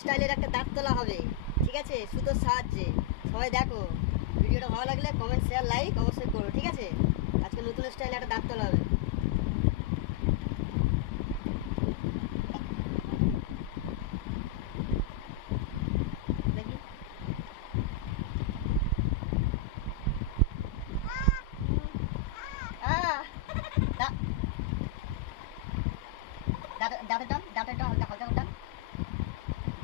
স্টাইলের একটা দাঁত তোলা হবে, ঠিক আছে, সুতোর সাহায্যে। সবাই দেখো, ভিডিওটা ভালো লাগলে কমেন্ট শেয়ার লাইক অবশ্যই করো, ঠিক আছে। আজকে নতুন স্টাইলে একটা দাঁত তোলা হবে। দাঁতের টান, দাঁতের টান, হালকা হালকা টান,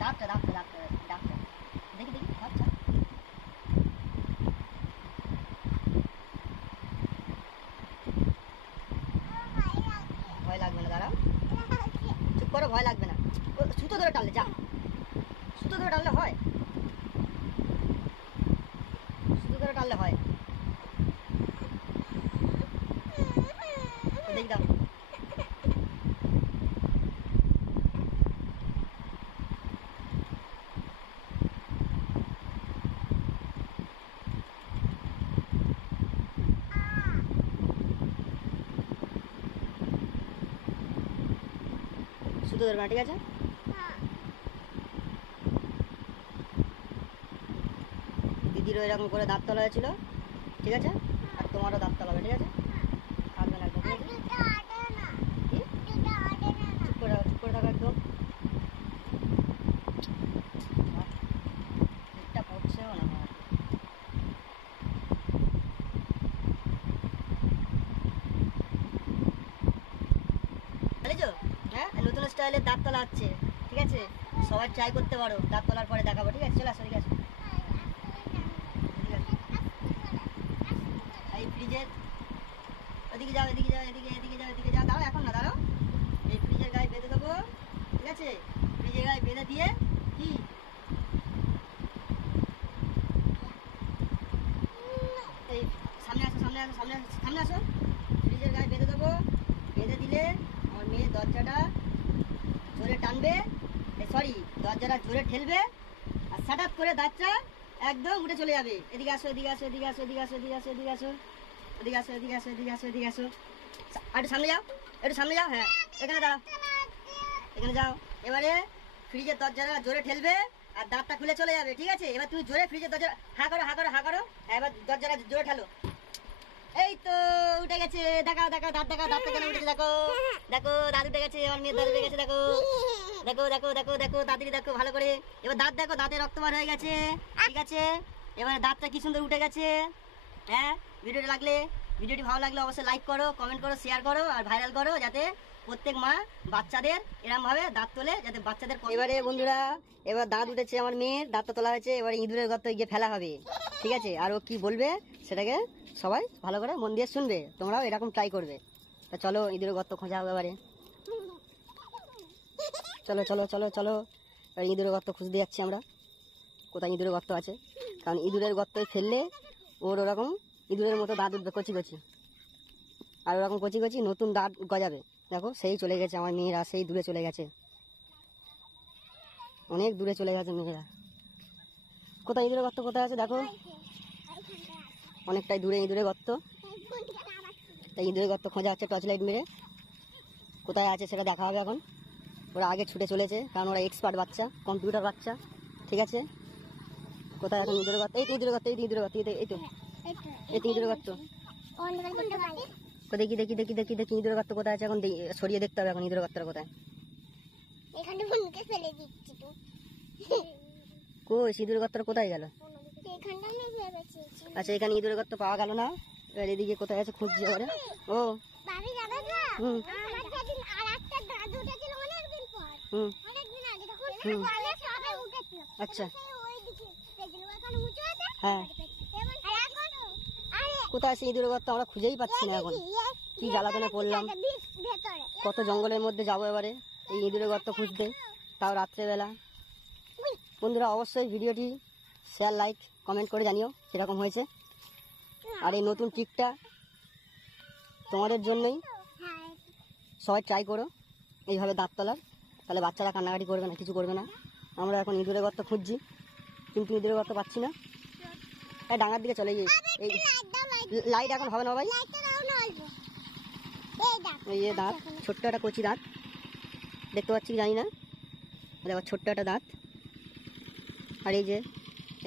দাঁতটা দাঁতটা দাঁতটা দাঁতটা দেখি দেখি। আচ্ছা, ভয় লাগবে না, দাঁড়াও, চুপ করো, ভয় লাগবে না। সুতো ধরে টানলে, যা, সুতো ধরে টানলে হয়, সুতো ধরে টানলে হয়। দেখি দাও, সুতো ধরবে না, ঠিক আছে। দিদিরও এরকম করে দাঁত তোলা হয়েছিল, ঠিক আছে, আর তোমারও দাঁত তোলা হবে, ঠিক আছে। আসবে না একদম, চুপ করে চুপ করে থাকো একদম। দিকটা পড়ছেও না আমার। হ্যাঁ, নতুন স্টাইলের দাঁত তোলা হচ্ছে, ঠিক আছে। সবাই ট্রাই করতে পারো, দাঁত তোলার পরে দেখাবো, ঠিক আছে। চলে আসো, ঠিক আছে। এই ফ্রিজের ওদিকে যাও, এদিকে যাও, এদিকে এদিকে যাও, এদিকে যাও, দাঁড়াও, এখন না, দাঁড়াও। এই ফ্রিজের গায়ে বেঁধে দেবো, ঠিক আছে। ফ্রিজের গায়ে বেঁধে দিয়ে কি এই সামনে আসো, সামনে আসো, সামনে আসো, সামনে আসো। ফ্রিজের গায়ে বেঁধে দেবো, বেঁধে দিলে আমার মেয়ে দরজাটা জোরে টানবে, সরি, দরজাটা জোরে ঠেলবে, আর সাটাপ করে দাঁতটা একদম উঠে চলে যাবে। এদিকে আসো, এদিকে আসো, এদিকে আসো, এদিকে আসো, এদিকে আসো, এদিকে আসো, এদিকে আসো, এদিকে আসো, এদিকে আসো, এদিকে আসো। একটু সামনে যাও, একটু সামনে যাও, হ্যাঁ, এখানে দাঁড়াও, এখানে যাও। এবারে ফ্রিজের দরজাটা জোরে ঠেলবে আর দাঁতটা খুলে চলে যাবে, ঠিক আছে। এবার তুমি জোরে ফ্রিজের দরজা হা করো, হা করো, হা করো, হ্যাঁ, এবার দরজাটা জোরে ঠেলো। এই তো উঠে গেছে, দেখাও দেখাও দাঁত, দেখাও দাঁতটা কেন উঠেছে, দেখো দেখো, দাঁত উঠে গেছে, আমার মেয়ের দাঁত উঠে গেছে, দেখো দেখো দেখো দেখো দেখো, তাড়াতাড়ি দেখো ভালো করে। এবার দাঁত দেখো, দাঁতে রক্ত বার হয়ে গেছে, ঠিক আছে। এবার দাঁতটা কি সুন্দর উঠে গেছে। হ্যাঁ, ভিডিওটি ভালো লাগলে অবশ্যই লাইক করো, কমেন্ট করো, শেয়ার করো আর ভাইরাল করো, যাতে প্রত্যেক মা বাচ্চাদের এরকম ভাবে দাঁত তোলে, যাতে বাচ্চাদের। এবারে বন্ধুরা, এবার দাঁত উঠেছে আমার মেয়ের, দাঁতটা তোলা হয়েছে, এবারে ইঁদুরের গর্ত গিয়ে ফেলা হবে, ঠিক আছে। আর ও কি বলবে সেটাকে সবাই ভালো করে মন দিয়ে শুনবে, তোমরাও এরকম ট্রাই করবে। তা চলো, ইঁদুরের গর্ত খোঁজা হবে এবারে। চলো চলো চলো চলো, এবার ইঁদুরের গর্ত খুঁজতে যাচ্ছি আমরা, কোথায় ইঁদুরের গর্ত আছে। কারণ ইঁদুরের গর্তয় ফেললে ওর ওরকম ইঁদুরের মতো দাঁত উঠবে, কচি কচি, আর ওরকম কচি কচি নতুন দাঁত গজাবে। দেখো, সেই চলে গেছে আমার মেয়েরা, সেই দূরে চলে গেছে, অনেক দূরে চলে গেছে মেয়েরা। কোথায় ইঁদুরের গর্ত কোথায় আছে দেখো, অনেকটাই দূরে ইঁদুরের গর্ত। তাই ইঁদুরের গর্ত খোঁজা হচ্ছে টর্চ লাইট মেরে, কোথায় আছে সেটা দেখা হবে এখন। ওরা আগে ছুটে চলেছে, কারণ ওরা এক্সপার্ট বাচ্চা, কম্পিউটার বাচ্চা, ঠিক আছে। কোথায় এখন ইঁদুরের গর্ত, এই তো ইঁদুরের গর্ত, এই তো ইঁদুরের গর্ত, এই তো এই তো ইঁদুরের গর্ত। দেখি দেখি দেখি দেখি দেখি ইঁদুরের গর্ত কোথায় আছে এখন, সরিয়ে দেখতে হবে এখন ইঁদুরের গর্তটা কোথায়। কই ইঁদুরের গর্তটা কোথায় গেল? আচ্ছা, এখানে ইঁদুরের গর্ত পাওয়া গেল না, এবার এদিকে কোথায় আছে খুঁজছি এবারে। ও আচ্ছা, হ্যাঁ, কোথায় আছে ইঁদুরের গর্ত আমরা খুঁজেই পাচ্ছি না এখন, কি জ্বালাতনে পড়লাম। কত জঙ্গলের মধ্যে যাবো এবারে এই ইঁদুরের গর্ত খুঁজতে, তাও রাত্রেবেলা। বন্ধুরা অবশ্যই ভিডিওটি শেয়ার লাইক কমেন্ট করে জানিও কিরকম হয়েছে। আর এই নতুন ট্রিকটা তোমাদের জন্যই, সবাই ট্রাই করো এইভাবে দাঁত তোলার, তাহলে বাচ্চারা কান্নাকাটি করবে না, কিছু করবে না। আমরা এখন ইঁদুরের গর্ত খুঁজছি, কিন্তু ইঁদুরের গর্ত পাচ্ছি না। এই ডাঙার দিকে চলে গিয়ে এই লাইট এখন হবে না ভাই, এই দাঁত, ছোট্ট একটা কচি দাঁত দেখতে পাচ্ছি জানি না, দেখো ছোট্ট একটা দাঁত, আর এই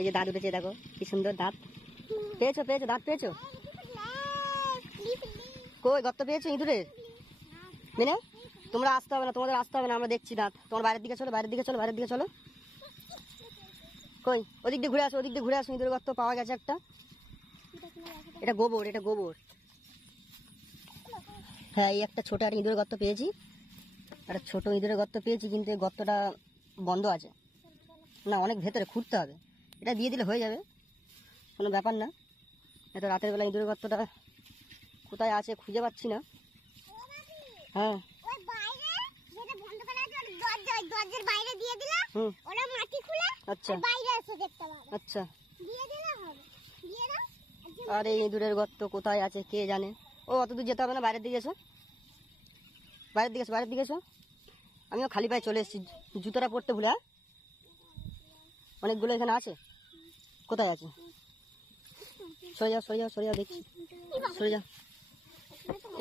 যে দাঁত উঠেছে, দেখো কি সুন্দর দাঁত। পেয়েছো পেয়েছো, দাঁত পেয়েছো? কই গর্ত পেয়েছো ইঁদুরের? মেনে তোমরা আসতে হবে না, তোমাদের আসতে হবে না, আমরা দেখছি দাঁত। তোমার বাইরের দিকে চলো, বাইরের দিকে চলো, বাইরের দিকে চলো। কই ওদিক দিয়ে ঘুরে আসো, ওদিক দিয়ে ঘুরে আসো। ইঁদুরের গর্ত পাওয়া গেছে একটা। এটা গোবর, এটা গোবর। হ্যাঁ, এই একটা ছোট একটা ইঁদুরের গর্ত পেয়েছি, একটা ছোট ইঁদুরের গর্ত পেয়েছি, কিন্তু এই গর্তটা বন্ধ আছে। না, অনেক ভেতরে খুঁড়তে হবে। এটা দিয়ে দিলে হয়ে যাবে, কোনো ব্যাপার না। এত রাতের বেলা ইঁদুরের গর্তটা কোথায় আছে খুঁজে পাচ্ছি না। হ্যাঁ আচ্ছা আচ্ছা। আর এই ইঁদুরের গর্ত কোথায় আছে কে জানে। ও অত দূর যেতে হবে না, বাইরের দিকে এসো, বাইরের দিকে এসো, বাইরের দিকে এসো। আমিও খালি পায়ে চলে এসেছি, জুতোটা পরতে ভুলে। অনেকগুলো এখানে আছে, কোথায় আছে? সরে যাও সরে যাও সরে যাও, দেখছি, সরে যাও।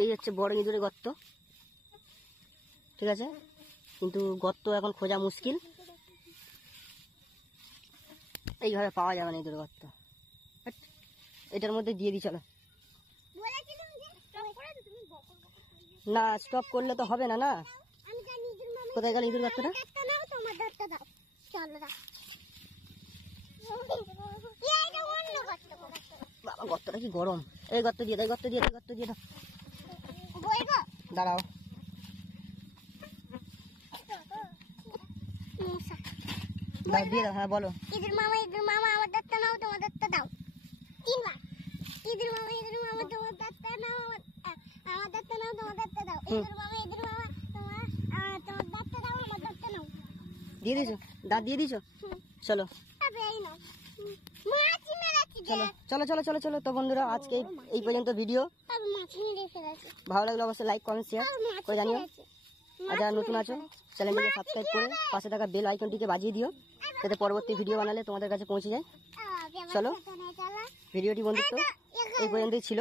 এই হচ্ছে বড় ইঁদুরের গর্ত, ঠিক আছে, কিন্তু গর্ত এখন খোঁজা মুশকিল। এইভাবে পাওয়া যাবে না ইঁদুরের গর্ত। এটার মধ্যে দিয়ে দিই চলো। না, স্টপ করলে তো হবে না। না, কোথায় গেল ইঁদুর গর্তটা? বাবা গর্তটা কি গরম। এই গর্ত দিয়ে দাও, গর্ত দিয়ে দাও, গর্ত দিয়ে দাও। দাঁড়াও, দিয়ে দাও। হ্যাঁ বলো। ইঁদুর মামা আমার দাঁতটা নাও, তোমার দাঁতটা দাও। তিনবার ইঁদুর মামা তোমার দাঁতটা নাও, আমার দাঁতটা নাও, তোমার দাঁতটা দাও। ইঁদুর মামা তোমার দাঁতটা দাও, আমার দাঁতটা নাও। দিয়ে দিয়েছো, দাঁত দিয়ে দিয়েছো। চলো চলো চলো চলো চলো চলো। তো বন্ধুরা, আজকে এই পর্যন্ত ভিডিও। ভালো লাগলে অবশ্যই লাইক কমেন্ট শেয়ার করে জানিও। আর যারা নতুন আছো চ্যানেলটিকে সাবস্ক্রাইব করে পাশে থাকা বেল আইকনটিকে বাজিয়ে দিও, যাতে পরবর্তী ভিডিও বানালে তোমাদের কাছে পৌঁছে যায়। চলো, ভিডিওটি বন্ধুত্ব এই পর্যন্তই ছিল।